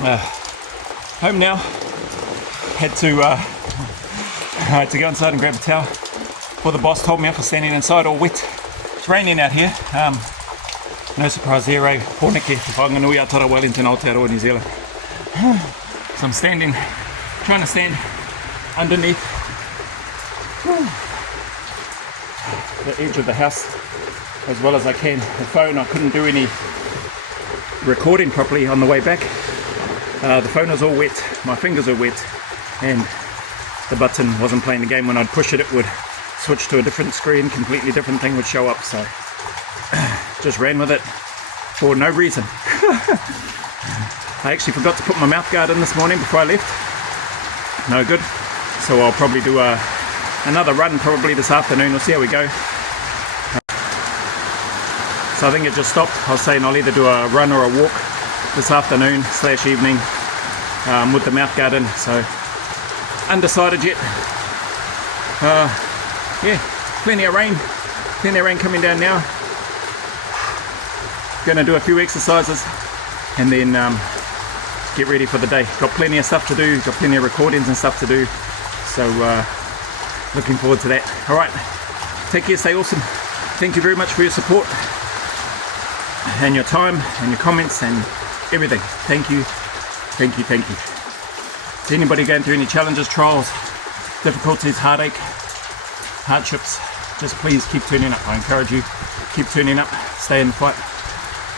Home now. Had to go inside and grab a towel before the boss told me off for standing inside all wet. It's raining out here. No surprise there, eh? Porneke, te whanganui atara Wellington Aotearoa, New Zealand. So I'm trying to stand underneath the edge of the house as well as I can. The phone, I couldn't do any recording properly on the way back. The phone was all wet, my fingers are wet, and the button wasn't playing the game. When I'd push it, it would switch to a different screen, completely different thing would show up, so just ran with it for no reason. I actually forgot to put my mouth guard in this morning before I left. No good. So I'll probably do another run probably this afternoon. We'll see how we go. So I think it just stopped. I was saying I'll either do a run or a walk this afternoon / evening with the mouth guard in. So undecided yet. Yeah, plenty of rain coming down now. Gonna do a few exercises and then get ready for the day. Got plenty of stuff to do, got plenty of recordings and stuff to do, so looking forward to that. Alright, take care, stay awesome. Thank you very much for your support and your time and your comments and everything. Thank you. Is anybody going through any challenges, trials, difficulties, heartache, hardships, just please keep turning up. I encourage you, keep turning up, stay in the fight.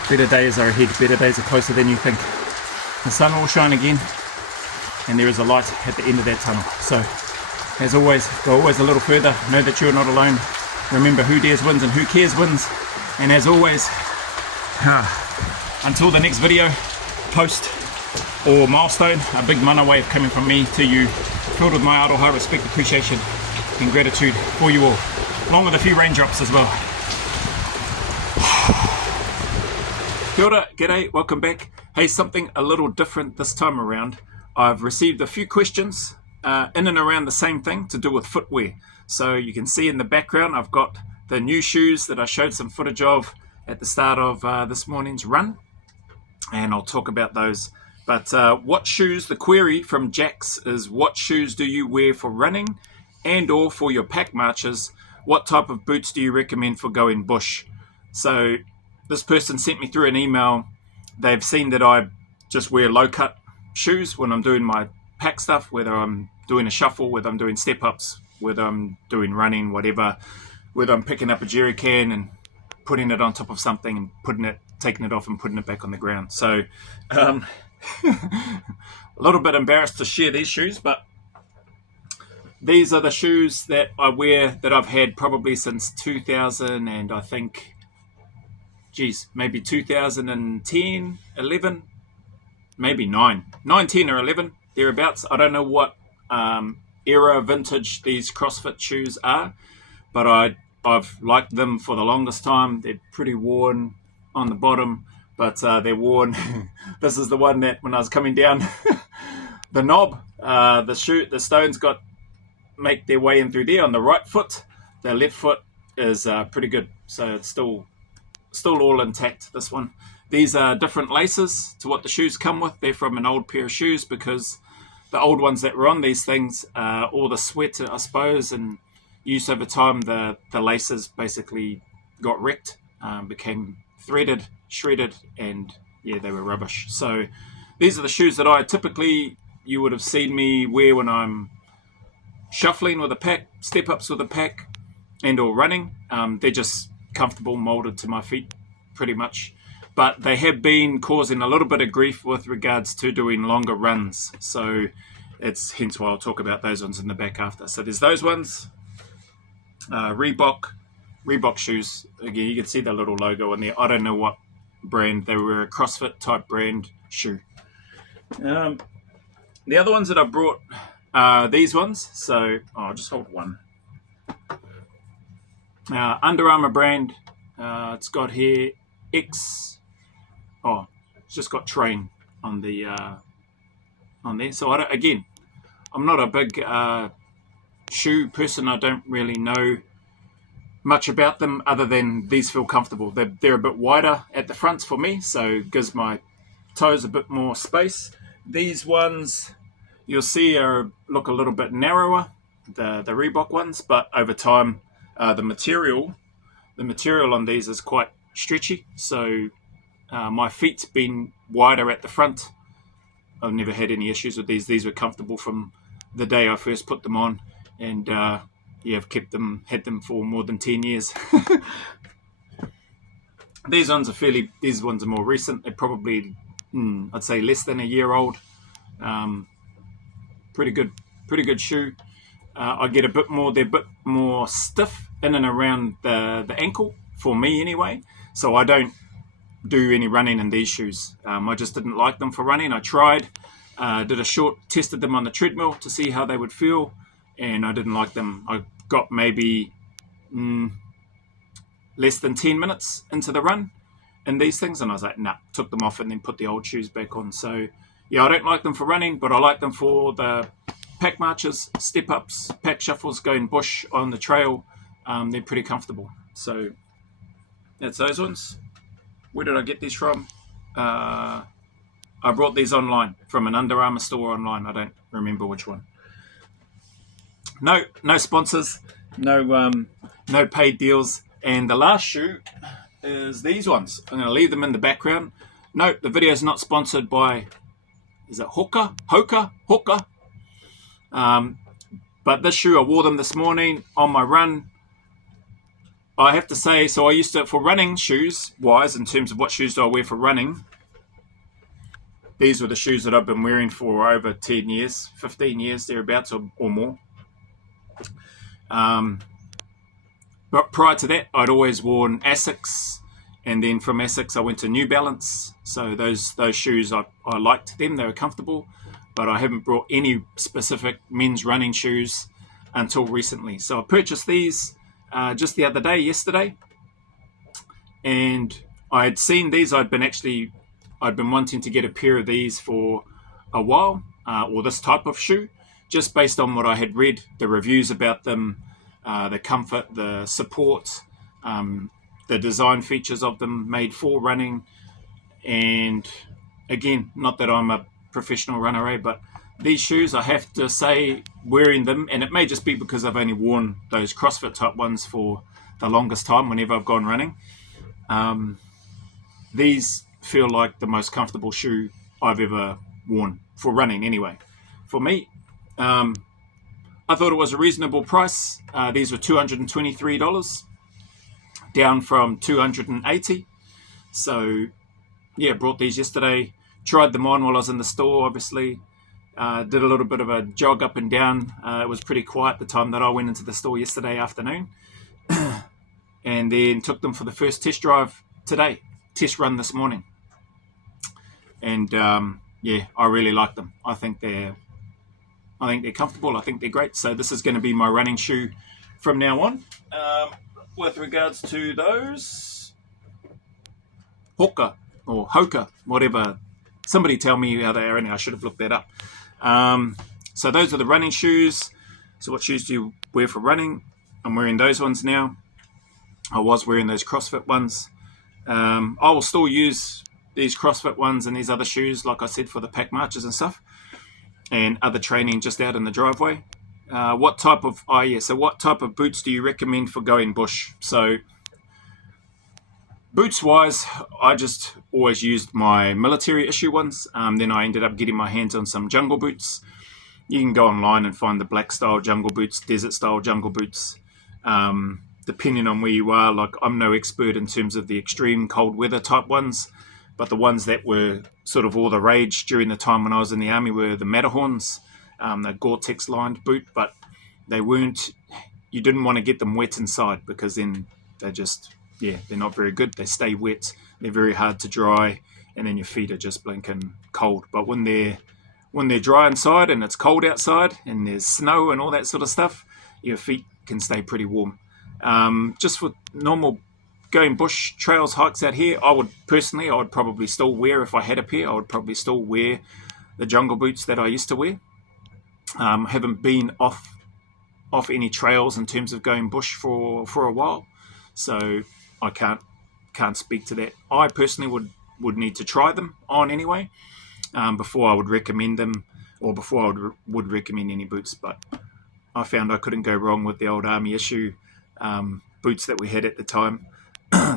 Better days are ahead, better days are closer than you think. The sun will shine again, and there is a light at the end of that tunnel. So, as always, go always a little further. Know that you're not alone. Remember, who dares wins and who cares wins. And as always, until the next video, post, or milestone, a big mana wave coming from me to you, filled with my aroha, respect, appreciation, and gratitude for you all, along with a few raindrops as well. Kia ora, g'day, welcome back. Hey, something a little different this time around. I've received a few questions in and around the same thing to do with footwear. So you can see in the background I've got the new shoes that I showed some footage of at the start of this morning's run, and I'll talk about those. But what shoes, the query from Jax is, what shoes do you wear for running and or for your pack marches? What type of boots do you recommend for going bush? So this person sent me through an email. They've seen that I just wear low cut shoes when I'm doing my pack stuff, whether I'm doing a shuffle, whether I'm doing step ups, whether I'm doing running, whatever, whether I'm picking up a jerry can and putting it on top of something and taking it off and putting it back on the ground. So a little bit embarrassed to share these shoes, but these are the shoes that I wear that I've had probably since 2000, and I think, maybe 2010, 11, maybe 9, 10 or 11, thereabouts. I don't know what era vintage these CrossFit shoes are, but I've liked them for the longest time. They're pretty worn on the bottom, but they're worn. This is the one that when I was coming down the knob, the stones make their way in through there on the right foot. The left foot is pretty good, so it's still all intact, this one. These are different laces to what the shoes come with. They're from an old pair of shoes because the old ones that were on these things, all the sweat, I suppose, and use over time, the laces basically got wrecked, became threaded, shredded, and yeah, they were rubbish. So these are the shoes that you would have seen me wear when I'm shuffling with a pack, step ups with a pack, and or running. They're just comfortable, molded to my feet pretty much, but they have been causing a little bit of grief with regards to doing longer runs, so it's hence why I'll talk about those ones in the back after. So there's those ones, Reebok shoes. Again, you can see the little logo in there. I don't know what brand they were, a CrossFit type brand shoe. The other ones that I brought are these ones, so I'll just hold one. Under Armour brand. It's got here it's just got train on the on there. So I'm not a big shoe person. I don't really know much about them other than these feel comfortable. They're a bit wider at the fronts for me, so it gives my toes a bit more space, These ones you'll see look a little bit narrower, the Reebok ones, but over time the material on these is quite stretchy. So my feet's been wider at the front. I've never had any issues with these. These were comfortable from the day I first put them on, and I've had them for more than 10 years. These ones are more recent. They're probably, I'd say, less than a year old. Pretty good shoe. I get they're a bit more stiff in and around the ankle, for me anyway. So I don't do any running in these shoes. I just didn't like them for running. I tried, tested them on the treadmill to see how they would feel, and I didn't like them. I got maybe less than 10 minutes into the run in these things, and I was like, nah, took them off and then put the old shoes back on. So yeah, I don't like them for running, but I like them for the pack marches, step ups, pack shuffles, going bush on the trail. They're pretty comfortable. So that's those ones. Where did I get these from? I brought these online from an Under Armour store online. I don't remember which one. No sponsors, no paid deals. And the last shoe is these ones. I'm going to leave them in the background. No, the video is not sponsored by, is it Hoka? But this shoe, I wore them this morning on my run. I have to say, so I used to, for running shoes wise, in terms of what shoes do I wear for running, these were the shoes that I've been wearing for over 10 years, 15 years, thereabouts or more. But prior to that, I'd always worn Asics, and then from Asics I went to New Balance. So those shoes, I liked them, they were comfortable, but I haven't brought any specific men's running shoes until recently. So I purchased these just the other day, yesterday, and I had seen these. I'd been wanting to get a pair of these for a while, or this type of shoe, just based on what I had read, the reviews about them, the comfort, the support, the design features of them made for running. And again, not that I'm a professional runner, but these shoes, I have to say, wearing them, and it may just be because I've only worn those CrossFit type ones for the longest time whenever I've gone running, these feel like the most comfortable shoe I've ever worn for running anyway. For me, I thought it was a reasonable price. These were $223, down from $280. So yeah, brought these yesterday, tried them on while I was in the store, obviously. Did a little bit of a jog up and down. It was pretty quiet the time that I went into the store yesterday afternoon. And then took them for the first test drive today, test run this morning. And yeah, I really like them. I think they're comfortable. I think they're great. So this is going to be my running shoe from now on. With regards to those, Hoka, whatever. Somebody tell me how they are. I should have looked that up. So those are the running shoes. So what shoes do you wear for running? I'm wearing those ones now. I was wearing those CrossFit ones. I will still use these CrossFit ones and these other shoes, like I said, for the pack marches and stuff, and other training just out in the driveway. What type of boots do you recommend for going bush? So boots wise, I just always used my military issue ones. Then I ended up getting my hands on some jungle boots. You can go online and find the black style jungle boots, desert style jungle boots. Depending on where you are, like I'm no expert in terms of the extreme cold weather type ones, but the ones that were sort of all the rage during the time when I was in the army were the Matterhorns, the Gore-Tex lined boot, but you didn't want to get them wet inside because then they're not very good. They stay wet, they're very hard to dry, and then your feet are just blinking cold. But when they're dry inside and it's cold outside and there's snow and all that sort of stuff, your feet can stay pretty warm. Just for normal going bush trails, hikes out here, I would probably still wear, if I had a pair, I would probably still wear the jungle boots that I used to wear. Haven't been off any trails in terms of going bush for a while, so I can't speak to that. I personally would need to try them on anyway. before I would recommend them, or before I would recommend any boots. But I found I couldn't go wrong with the old Army issue boots that we had at the time.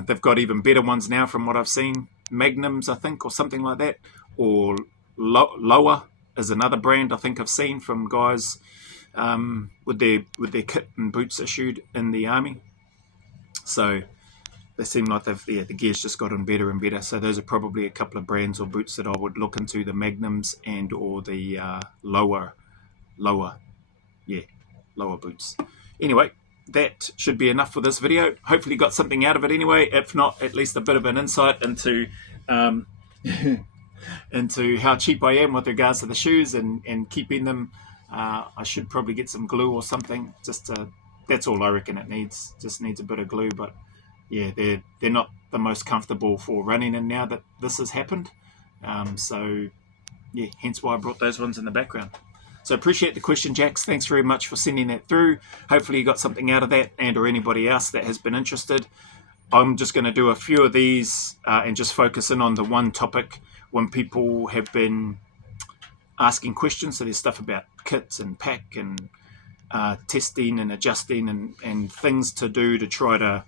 They've got even better ones now from what I've seen. Magnums, I think, or something like that. Or Lower is another brand I think I've seen from guys with their kit and boots issued in the Army. So they seem like the gear's just gotten better and better. So those are probably a couple of brands or boots that I would look into: the Magnums and or the lower boots. Anyway, that should be enough for this video. Hopefully you got something out of it anyway. If not, at least a bit of an insight into into how cheap I am with regards to the shoes and keeping them. I should probably get some glue or something. That's all I reckon it needs. Just needs a bit of glue. But yeah, they're not the most comfortable for running in now that this has happened. So yeah, hence why I brought those ones in the background. So appreciate the question, Jax. Thanks very much for sending that through. Hopefully you got something out of that, and or anybody else that has been interested. I'm just going to do a few of these and just focus in on the one topic when people have been asking questions. So there's stuff about kits and pack and testing and adjusting and things to do to try to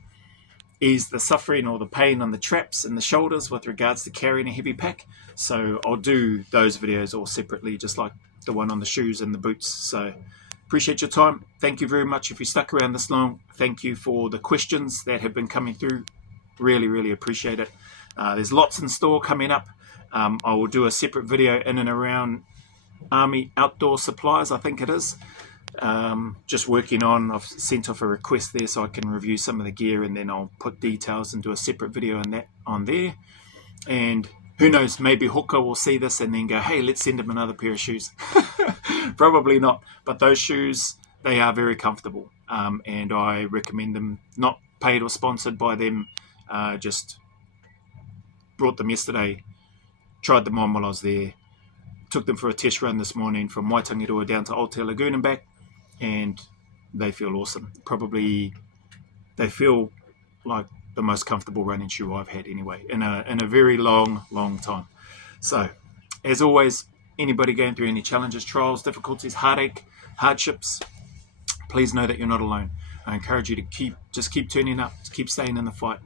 ease the suffering or the pain on the traps and the shoulders with regards to carrying a heavy pack. So I'll do those videos all separately, just like the one on the shoes and the boots. So appreciate your time. Thank you very much if you stuck around this long. Thank you for the questions that have been coming through. Really appreciate it. There's lots in store coming up. I will do a separate video in and around Army outdoor supplies, I think it is. Just working on, I've sent off a request there so I can review some of the gear, and then I'll put details and do a separate video on that on there. And who knows, maybe Hooker will see this and then go, hey, let's send him another pair of shoes. Probably not, but those shoes, they are very comfortable, and I recommend them. Not paid or sponsored by them, just brought them yesterday, tried them on while I was there, took them for a test run this morning from Waitangiroa down to Old Te Lagoon and back, and they feel awesome. Probably they feel like the most comfortable running shoe I've had anyway in a very long time. So as always, anybody going through any challenges, trials, difficulties, heartache, hardships, please know that you're not alone. I encourage you to keep turning up, keep staying in the fight.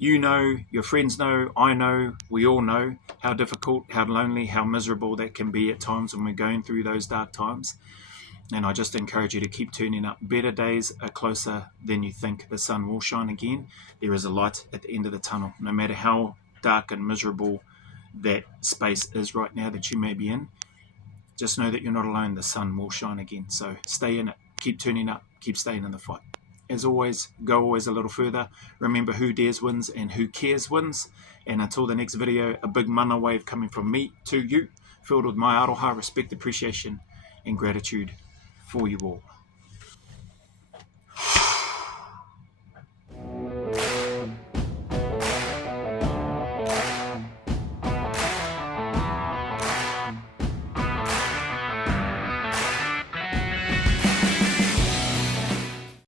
You know, your friends know, I know, we all know how difficult, how lonely, how miserable that can be at times when we're going through those dark times. And I just encourage you to keep turning up. Better days are closer than you think. The sun will shine again. There is a light at the end of the tunnel. No matter how dark and miserable that space is right now that you may be in, just know that you're not alone. The sun will shine again. So stay in it. Keep turning up. Keep staying in the fight. As always, go always a little further. Remember, who dares wins and who cares wins. And until the next video, a big mana wave coming from me to you, filled with my aroha, respect, appreciation, and gratitude for you all.